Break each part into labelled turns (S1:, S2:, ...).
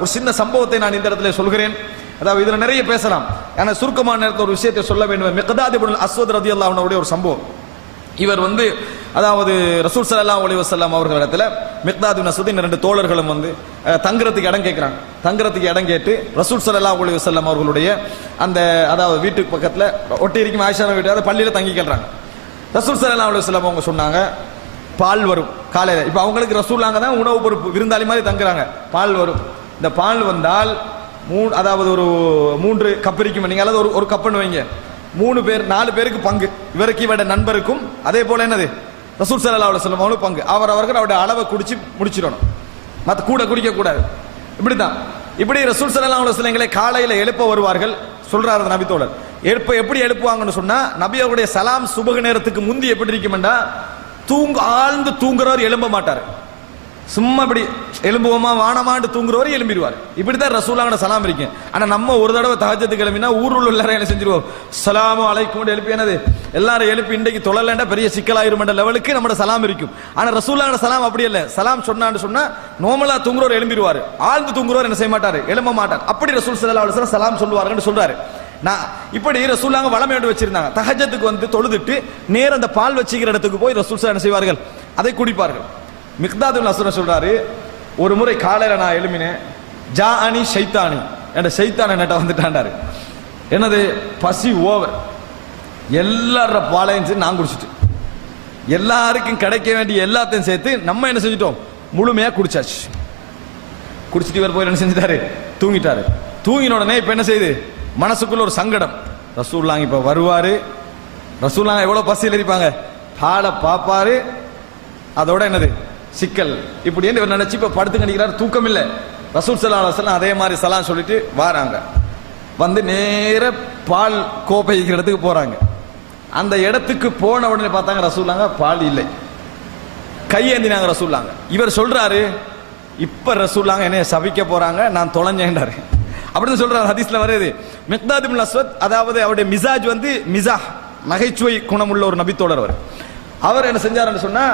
S1: ஒரு சின்ன சம்பவத்தை நான் இந்த இடத்துல சொல்கிறேன். அதாவது இதில் நிறைய பேசலாம். ஆனால் சுருக்கமான நேரத்தில் ஒரு விஷயத்தை சொல்ல வேண்டும். மிகதாதி அஸ்வத் ரதி அல்லாவுடைய ஒரு சம்பவம். இவர் வந்து அதாவது ரசூல் ஸல்லல்லாஹு அலி வசல்லாம் அவர்கள் இடத்துல மிக்தாது அஸ்வத் ரெண்டு தோழர்களும் வந்து தங்குறதுக்கு இடம் கேட்குறாங்க. தங்குறதுக்கு இடம் கேட்டு ரசூல் ஸல்லல்லாஹு அலி வசல்லாம் அவர்களுடைய அந்த அதாவது வீட்டுக்கு பக்கத்தில் ஒட்டி இருக்கும் ஆயிஷா வீட்டு அதை பள்ளியில தங்கி ரசூல் ஸல்லல்லாஹு அலி வசல்லாம் அவங்க சொன்னாங்க பால் வரும். காலையில். இப்போ அவங்களுக்கு ரசூல்லாங்க தான் உணவு பொறுப்பு. விருந்தாளி மாதிரி தங்குறாங்க. பால் வரும். இந்த பால் வந்தால் மூ அதாவது ஒரு மூன்று கப் இருக்கும். நீங்க அல்லது ஒரு ஒரு கப்புன்னு வைங்க. மூணு பேர் நாலு பேருக்கு பங்கு. இவருக்கு இவட நண்பருக்கும் அதே போல என்னது? ரசூல் சல்லா சொல்லும் அவனுக்கு பங்கு. அவர் அவர்கள் அவருடைய அளவை குடிச்சு முடிச்சிடணும். மற்ற கூட குடிக்க கூடாது. இப்படிதான் இப்படி ரசூல் சல்லா சிலைங்களை காலையில் எழுப்ப வருவார்கள் சொல்றாரு அந்த நபித்தோழர். எழுப்ப எப்படி எழுப்புவாங்கன்னு சொன்னா நபி அவருடைய சலாம் சுபக நேரத்துக்கு முந்தி எப்படி இருக்குமெண்டா? தூங்க ஆழ்ந்து தூங்குறவர் எழும்ப மாட்டார். சும்மா இப்படி எலும்புவோமா வானமாண்டு தூங்குறவரை எலும்பிடுவார் இப்படிதான் ரசூலாங்கட சலாம் இருக்கும் ஆனா நம்ம ஒரு தடவை தகஜத்து கிளம்பினா ஊர் உள்ள எல்லாரும் என்ன செஞ்சிருவோம்? சலாமு அழைக்கும் எழுப்பி என்னது? எல்லாரும் எழுப்பி இன்றைக்கு தொழலண்டா பெரிய சிக்கலாயிரும் லெவலுக்கு நம்மட சலாம் இருக்கும். ஆனா ரசூலாங்கட சலாம் அப்படி இல்ல. சலாம் சொன்னான்னு சொன்னா நோமலா தூங்குறவர் எழும்பிடுவார். ஆழ்ந்து தூங்குறவர் என்ன செய்ய மாட்டாரு? எழும்ப மாட்டார். அப்படி ரசூல் சல்லா அலுவலம் சலாம் சொல்லுவாருன்னு சொல்றாரு. நான் இப்படி ரசூலாங்க வளமையோடு வச்சிருந்தாங்க. தகஜத்துக்கு வந்து தொழுதுட்டு நேர அந்த பால் வச்சுக்கிற இடத்துக்கு போய் ரசூல் என்ன செய்வார்கள்? அதை குடிப்பார்கள். மிக்தாதுல் நசுரன் சொல்றாரு ஒரு முறை காலையில நான் எழுமினேன் ஜா அணி ஷைத்தானி. என்ற ஷைத்தான நட்ட வந்துட்டாண்டாரு என்னது? பசி ஓவர். எல்லார பாலையும் சேர்த்து நான் குடிச்சிட்டு. எல்லாருக்கும் கிடைக்க வேண்டிய எல்லாத்தையும் சேர்த்து நம்ம என்ன செஞ்சிட்டோம்? முழுமையா குடிச்சாச்சு. குடிச்சிட்டு இவர் போய் என்ன செஞ்சிட்டாரு? தூங்கிட்டாரு. தூங்கின உடனே இப்ப என்ன செய்யுது? மனசுக்குள்ள ஒரு சங்கடம். ரசூல்லாங்க இப்ப வருவாரு. ரசூல்லாங்க எவ்வளவு பசியில் இருப்பாங்க பாலை பார்ப்பாரு அதோட என்னது? சிக்கல். இப்படி இவர் நினைச்சு இப்ப படுத்து கணிக்கிறார். தூக்கம் இல்ல ரசூல் சல்லா அதே மாதிரி சலாம் சொல்லிட்டு வாராங்க. வந்து நேர பால் கோப்பை இடத்துக்கு போறாங்க. அந்த இடத்துக்கு போன உடனே பார்த்தாங்க ரசூல்லாங்க பால் இல்லை. கையேந்தினாங்க ரசூல்லாங்க. இவர் சொல்றாரு இப்ப ரசூல்லாங்க என்னைய சபிக்க போறாங்க நான் தொலைஞ்சேன்றாரு அப்படின்னு சொல்றாரு ஹதீஸ்ல வருது. மிக்தாத் அஸ்வத் அதாவது அவருடைய மிசாஜ் வந்து மிசா நகைச்சுவை குணமுள்ள ஒரு நபித்தோழர் அவர். அவர் என்ன செஞ்சாருன்னு சொன்னா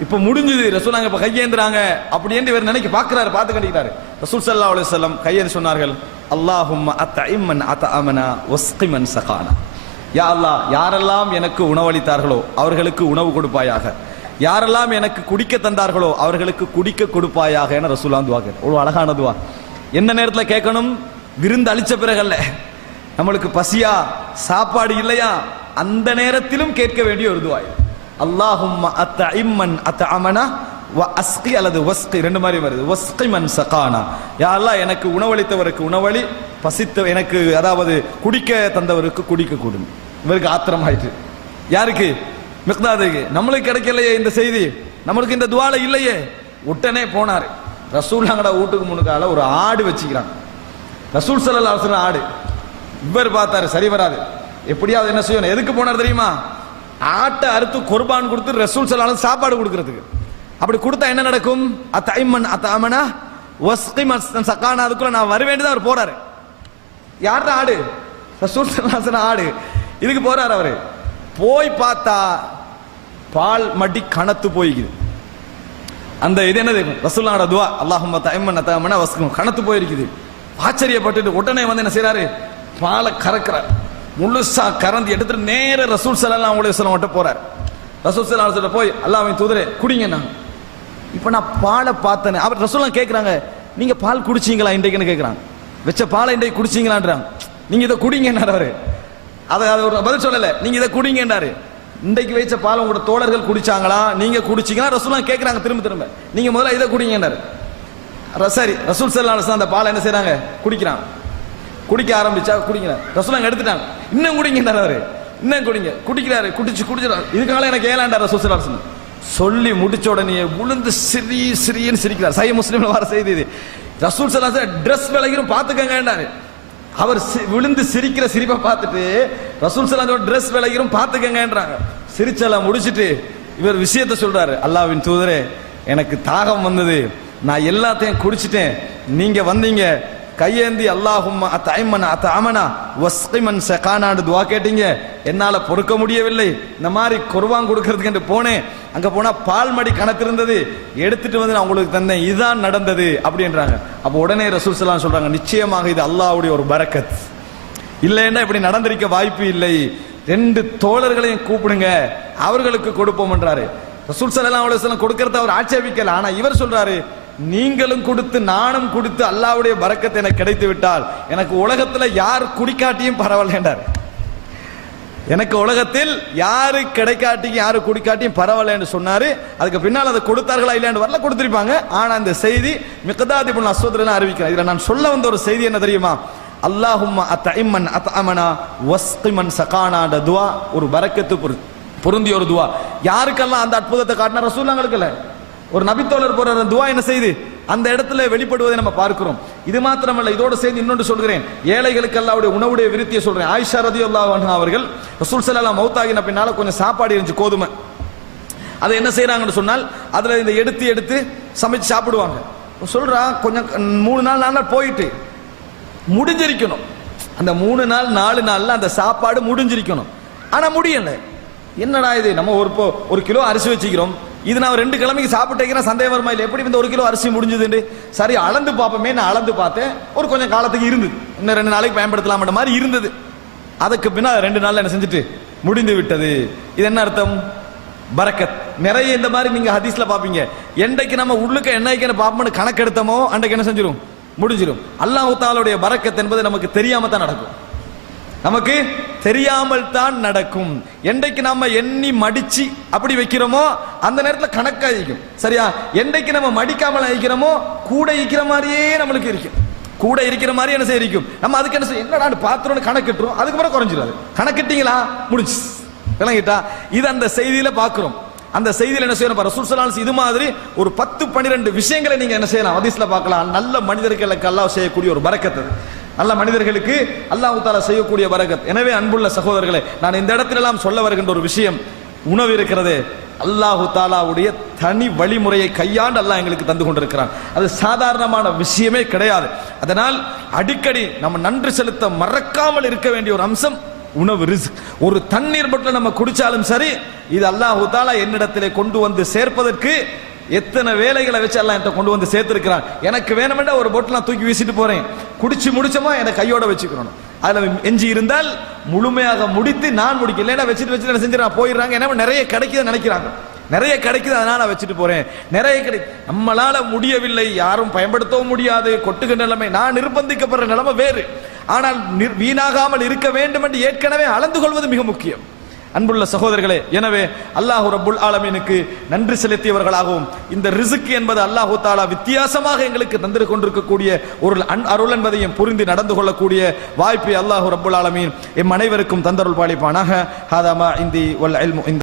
S1: இப்ப முடிஞ்சது. ரசூலாங்க இப்ப கையேந்துறாங்க. அப்படின்னு இவர் நினைக்க பாக்குறாரு பார்த்து கண்டிக்கிறாரு. ரசூல் சல்லா அலி சொல்லம் கையேந்து சொன்னார்கள் இம்மன் அத்த அமனா ஒசிமன் சகானா. யா அல்லாஹ் யாரெல்லாம் எனக்கு உணவளித்தார்களோ அவர்களுக்கு உணவு கொடுப்பாயாக. யாரெல்லாம் எனக்கு குடிக்க தந்தார்களோ அவர்களுக்கு குடிக்க கொடுப்பாயாக என ரசூலா துவா கேட்டு ஒரு அழகானதுவா என்ன நேரத்தில் கேட்கணும்? விருந்து அளிச்ச பிறகல்ல. நம்மளுக்கு பசியா? சாப்பாடு இல்லையா? அந்த நேரத்திலும் கேட்க வேண்டிய ஒரு துவா அல்லாஹும் அத்த இம்மன் அத்த அமனா வ அஸ்கி அல்லது ஒஸ்கி ரெண்டு மாதிரி வருது. ஒஸ்கி மன் சகானா யாரெல்லாம் எனக்கு உணவளித்தவருக்கு உணவளி பசித்த எனக்கு அதாவது குடிக்க தந்தவருக்கு குடிக்க கூடும். இவருக்கு ஆத்திரம் ஆயிட்டு யாருக்கு? மிக்தாதுக்கு. நம்மளுக்கு கிடைக்கலையே இந்த செய்தி. நம்மளுக்கு இந்த துவால இல்லையே. உடனே போனார். ரசூல்லாங்கட வீட்டுக்கு முன்னுக்கால ஒரு ஆடு வச்சுக்கிறாங்க. ரசூல் சல்லா அலுவலம் ஆடு. இவர் பார்த்தாரு சரி வராது. எப்படியாவது என்ன செய்யணும்? எதுக்கு போனார் தெரியுமா? ஆட்டை அறுத்து குர்பான் கொடுத்து ரசூல் சல்லாலும் சாப்பாடு கொடுக்கறதுக்கு. அப்படி கொடுத்தா என்ன நடக்கும்? அத்த அத்தாமனா? அத்த அமனா சக்கானா அதுக்குள்ள நான் வருவேன் தான் அவர் போறாரு. யார்தான் ஆடு? ரசூல் சல்லாசன ஆடு. இதுக்கு போறாரு அவரு. போய் பார்த்தா பால் மடி கணத்து போய்க்குது அந்த இது என்னது? ரசூல்லாவோட துவா. அல்லாஹும் தைமன் தயமன வஸ்கும் கணத்து போயிருக்குது. ஆச்சரியப்பட்டுட்டு உடனே வந்து என்ன செய்யறாரு பாலை கறக்கிறார். முழுசா கறந்து எடுத்துட்டு நேர ரசூல் சல்லா உடைய சொல்ல மட்டும் போறார். ரசூல் சல்லா சொல்ல போய் அல்லாஹ்வின் தூதரே குடிங்கண்ணா இப்போ நான் பாலை பார்த்தேனே. அவர் ரசூல்லாம் கேட்குறாங்க நீங்க பால் குடிச்சீங்களா இன்றைக்குன்னு கேட்குறாங்க வச்ச பாலை இன்றைக்கு குடிச்சிங்களான்றாங்க. நீங்க இதை குடிங்கன்னார் அவரு. அதை அதை ஒரு பதில் சொல்லலை. நீங்க இதை குடிங்கன்றாரு இன்றைக்கு வைச்ச பால் உங்களோட தோழர்கள் குடிச்சாங்களா? நீங்க குடிச்சிங்களா? ரசூல்லாம் கேட்குறாங்க திரும்ப திரும்ப. நீங்க முதல்ல இதை குடிங்கன்னாரு. சரி ரசூல் சல்லா அந்த பாலை என்ன செய்கிறாங்க குடிக்கிறாங்க குடிக்க ஆரம்பிச்சா குடிங்க. ரசூலாங்க எடுத்துட்டாங்க. இன்னும் குடிங்கன்றார் அவரு. இன்னும் குடிங்க. குடிக்கிறாரு. குடிச்சு குடிச்சிடாரு இதுக்காக எனக்கு ஏலாண்டார் ரசூல் சல்லா சொல்லி முடிச்ச உடனே உளுந்து சிறி சிறின்னு சிரிக்கிறார். சை முஸ்லீம்ல வர செய்தி இது. ரசூல் சல்லா ட்ரெஸ் விலகிரும் பார்த்துக்கங்கன்றாரு அவர் சி- விழுந்து சிரிக்கிற சிரிப்பை பார்த்துட்டு ரசூல் சலாத்தோட ட்ரெஸ் விலகிரும் பார்த்துக்கங்கன்றாங்க. சிரிச்செல்லாம் முடிச்சிட்டு இவர் விஷயத்த சொல்றாரு. அல்லாவின் தூதரே எனக்கு தாகம் வந்தது. நான் எல்லாத்தையும் குடிச்சிட்டேன். நீங்க வந்தீங்க. கையேந்தி அல்லாஹும் அத்த ஐமன் அத்த அமனா வஸ்கிமன் செகானாண்டு துவா கேட்டீங்க. என்னால் பொறுக்க முடியவில்லை. இந்த மாதிரி குருவான் கொடுக்கறதுக்கு என்று போனேன். அங்கே போனால் பால் மடி கணக்கு இருந்தது. எடுத்துட்டு வந்து நான் உங்களுக்கு தந்தேன். இதுதான் நடந்தது அப்படின்றாங்க. அப்போ உடனே ரசூல் சொல்கிறாங்க நிச்சயமாக இது அல்லாஹ்வுடைய ஒரு பரக்கத். இல்லைன்னா இப்படி நடந்திருக்க வாய்ப்பு இல்லை. ரெண்டு தோழர்களையும் கூப்பிடுங்க. அவர்களுக்கு கொடுப்போம் என்றாரு. ரசூல் ஸல்லல்லாஹு அலுவலம் கொடுக்கறத அவர் ஆட்சேபிக்கல. ஆனால் இவர் சொல்றாரு நீங்களும் கொடுத்து நானும் கொடுத்து அல்லாஹ்வுடைய பறக்கத்தை எனக்கு கிடைத்து விட்டால் எனக்கு உலகத்தில் யார் குடிக்காட்டியும் பரவாயில்லைன்றார். எனக்கு உலகத்தில் யாரு கிடைக்காட்டியும் யாரு குடிக்காட்டியும் பரவாயில்லைன்னு சொன்னாரு. அதுக்கு பின்னால் அதை கொடுத்தார்களா இல்லையான்னு வரல கொடுத்துருப்பாங்க. ஆனால் அந்த செய்தி மிகதாதி பண்ண அஸ்வத்ரன் அறிவிக்கிறேன் இதில் நான் சொல்ல வந்த ஒரு செய்தி என்ன தெரியுமா? அல்லாஹுமா அத்த இம்மன் அத்த அமனா வஸ்கிமன் சகானாட துவா ஒரு பரக்கத்து பொரு- பொருந்திய ஒரு துவா. யாருக்கெல்லாம் அந்த அற்புதத்தை காட்டின ரசூலாங்களுக்கு இல்லை ஒரு நபித்தோழர் போற அந்த துவா என்ன செய்து? அந்த இடத்துல வெளிப்படுவதை நம்ம பார்க்கிறோம். இது மாத்திரமல்ல இதோட சேர்ந்து இன்னொன்று சொல்கிறேன். ஏழைகளுக்கு அல்லாவுடைய உணவுடைய விருத்தியை சொல்றேன். ஆயிஷா ரதி அன்ஹா அவர்கள் ரசூல் ஸல்லல்லாஹு மௌத்தாகின பின்னால கொஞ்சம் சாப்பாடு இருந்துச்சு கோதுமை. அதை என்ன செய்யறாங்கன்னு சொன்னால் அதுல இந்த எடுத்து எடுத்து சமைச்சு சாப்பிடுவாங்க. சொல்றா கொஞ்சம் மூணு நாள் நாலு நாள் போயிட்டு முடிஞ்சிருக்கணும். அந்த மூணு நாள் நாலு நாள்ல அந்த சாப்பாடு முடிஞ்சிருக்கணும். ஆனா முடியல. என்னடா இது? நம்ம ஒரு இப்போ ஒரு கிலோ அரிசி வச்சுக்கிறோம். இது நான் ரெண்டு கிழமைக்கு சாப்பிட்டேங்கிறேன் சந்தேகம் வருமா? இல்லை. எப்படி இந்த ஒரு கிலோ அரிசி முடிஞ்சதுண்டு சரி அளந்து பார்ப்போமே. நான் அளந்து பார்த்தேன்? ஒரு கொஞ்சம் காலத்துக்கு இருந்தது. இன்னும் ரெண்டு நாளைக்கு பயன்படுத்தலாம்ன்ற மாதிரி இருந்தது. அதுக்கு பின்னா ரெண்டு நாள் என்ன செஞ்சுட்டு? முடிந்து விட்டது. இது என்ன அர்த்தம்? பரக்கத். நிறைய இந்த மாதிரி நீங்க ஹதீஸ்ல பாப்பீங்க என்றைக்கு நம்ம உள்ளுக்க என்னைக்கு பார்ப்போம்னு கணக்கெடுத்தோமோ அன்றைக்கு என்ன செஞ்சிடும் முடிஞ்சிடும் அல்லாஹ் தாலுடைய பரக்கத் என்பது நமக்கு தெரியாம தான் நடக்கும். நமக்கு தெரியாமல் தான் நடக்கும். என்றைக்கு நம்ம எண்ணி மடிச்சு அப்படி வைக்கிறோமோ அந்த நேரத்தில் கணக்கா இருக்கும் சரியா? என்றைக்கு நம்ம மடிக்காமல் அழிக்கிறோமோ கூட இருக்கிற மாதிரியே நம்மளுக்கு இருக்கும். கூட இருக்கிற மாதிரி என்ன செய்யும் நம்ம அதுக்கு என்ன செய்ய என்னடா பாத்திரம் கணக்கிட்டுரும் அதுக்கப்புறம் குறைஞ்சிடாது. கணக்கிட்டீங்களா? முடிச்சு விளங்கிட்டா? இது அந்த செய்தியில பாக்குறோம். அந்த செய்தியில் என்ன செய்யணும் ரசூல் இது மாதிரி ஒரு பத்து பன்னிரெண்டு விஷயங்களை நீங்க என்ன செய்யலாம்? ஹதீஸ்ல பார்க்கலாம். நல்ல மனிதர்களுக்கு எல்லாம் செய்யக்கூடிய ஒரு பறக்கத்தது நல்ல மனிதர்களுக்கு அல்லாஹு தாலா செய்யக்கூடிய வரகத். எனவே அன்புள்ள சகோதரர்களே நான் இந்த இடத்திலெல்லாம் சொல்ல வருகின்ற ஒரு விஷயம் உணவு இருக்கிறது. அல்லாஹு தாலாவுடைய தனி வழிமுறையை கையாண்டு அல்லாஹ் எங்களுக்கு தந்து கொண்டிருக்கிறான். அது சாதாரணமான விஷயமே கிடையாது. அதனால் அடிக்கடி நம்ம நன்றி செலுத்த மறக்காமல் இருக்க வேண்டிய ஒரு அம்சம் உணவு ரிஸ்க். ஒரு தண்ணீர் மட்டும் நம்ம குடிச்சாலும் சரி இது அல்லாஹு தாலா என்னிடத்திலே கொண்டு வந்து சேர்ப்பதற்கு எத்தனை வேலைகளை வச்சு எல்லாம் என்கிட்ட கொண்டு வந்து சேர்த்துருக்கிறான்? எனக்கு வேணுமெண்டா ஒரு பொட்டில் நான் தூக்கி வீசிட்டு போறேன். குடிச்சு முடிச்சோமா? என்னை கையோட வச்சுக்கிறோம் அதுல எஞ்சி இருந்தால் முழுமையாக முடித்து நான் முடிக்க இல்லைன்னா வச்சுட்டு வச்சுட்டு என்ன போயிடுறாங்க. ஏன்னா நிறைய கிடைக்குதுன்னு நினைக்கிறாங்க. நிறைய கிடைக்குது அதனால நான் வச்சுட்டு போறேன். நிறைய கிடை நம்மளால முடியவில்லை. யாரும் பயன்படுத்தவும் முடியாது. கொட்டுகின்ற நிலைமை. நான் நிர்பந்திக்கப்படுற நிலைமை வேறு. ஆனால் வீணாகாமல் இருக்க வேண்டும் என்று ஏற்கனவே அளந்து கொள்வது மிக முக்கியம். அன்புள்ள சகோதரர்களே எனவே அல்லாஹு ரபுல் ஆலமீனுக்கு நன்றி செலுத்தியவர்களாகவும் இந்த ரிசுக்கு என்பது அல்லாஹு தாலா வித்தியாசமாக எங்களுக்கு தந்து கொண்டிருக்கக்கூடிய ஒரு அன் அருள் என்பதையும் புரிந்து நடந்து கொள்ளக்கூடிய வாய்ப்பை அல்லாஹு ரபுல் ஆலமீன் எம் அனைவருக்கும் தந்தருள் பாலிப்பானாக. ஹாதாமா இந்தி வல் இந்த